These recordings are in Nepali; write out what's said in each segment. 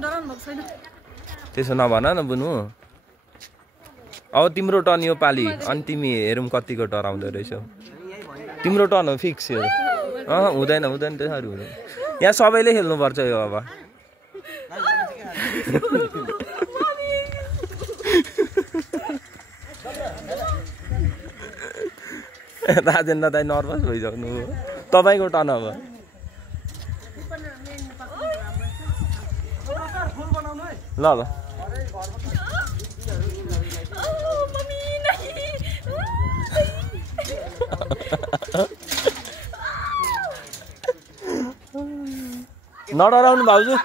डराउनु भएको छैन त्यसो नभन न बुनु अब तिम्रो टर्न यो पाली अनि तिमी हेरौँ कतिको डराउँदो रहेछौ तिम्रो टर्न हो फिक्स यो हुँदैन हुँदैन त्यसरी हुँदैन यहाँ सबैले खेल्नुपर्छ यो अब राजेन्द्र दाइ नर्भस भइसक्नु तपाईँको टर्न अब ल ल नडराउनु भाउजू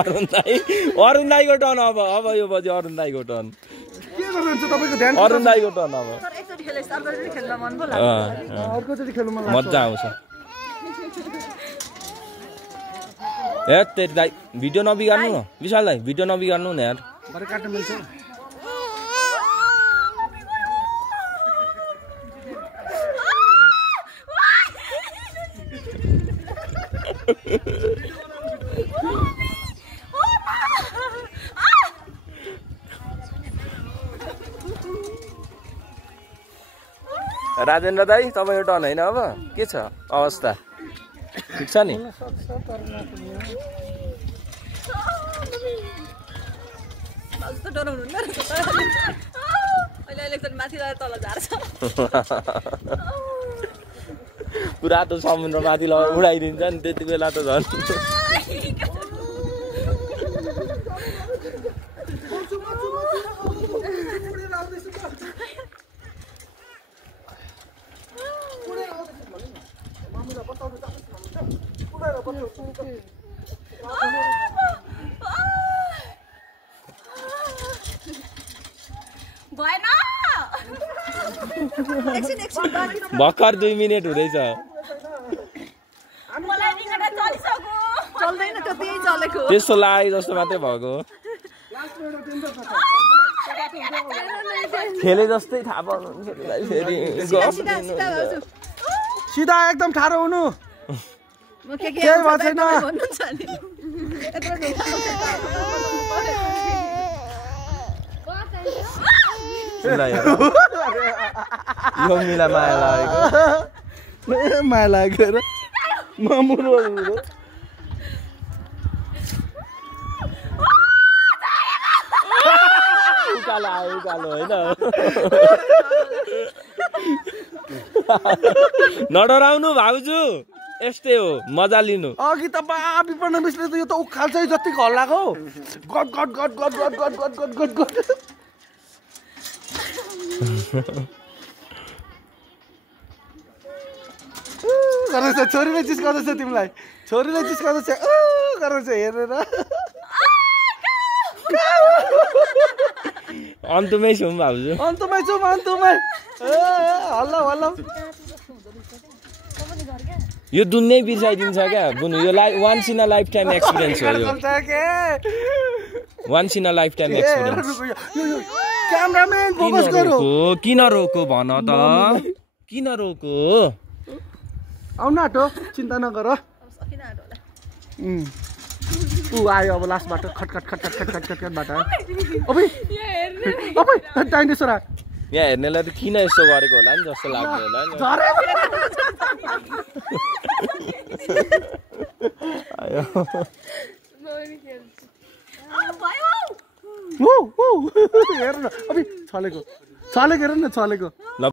अरुण दाइको टर्न अब यो पछि अरुण दाइको टर्न अरुण दाइको टर्न अब मजा आउँछ ए तेरी दाइ भिडियो नबिगार्नु न विशाल दाइ भिडियो नबिगार्नु न यार राजेन्द्र दाइ तपाईँको टर्न होइन अब के छ अवस्था ठिक छ नि पुरा त समुद्र माथि उडाइदिन्छ नि त्यति बेला त झन् भर्खर 2 मिनेट हुँदैछ त्यस्तो लाग्यो जस्तो मात्रै भएको खेले जस्तै थाहा पाउनुहुन्छ फेरि सिधा एकदम ठाडो हुनु यो मिला माया लागेको माया लागेर उकालो आयो उकालो होइन नडराउनु भाउजू यस्तै हो मजा लिनु अघि त विपन्न मिसले त यो त उखाल चाहिँ जति हल्लाको गट गट गट गट गट गट गट गट गट गट गर्दैछ छोरीले चिस्काउँदैछ तिमीलाई छोरीले चिस्काउँदैछ गर्दैछ हेरेर अन्तमै छौँ भाउजू अन्तमै छौँ अन्तमै हल्ला हल्ला यो दुनिया बिर्साइदिन्छ क्या बुनु यो once in a lifetime experience हो यो once in a lifetime experience cameraman focus गरौ किन रोको भन त किन रोको आउन आँटो चिन्ता नगर ऊ आयो अब लास्टबाट खटखट खटखट खटखट खटखटबाट अबै डाइनोसर यहाँ हेर्नेलाई त किन यस्तो गरेको होला नि जस्तो लाग्यो होला नि हेर न अबि छलेको हेर न छलेको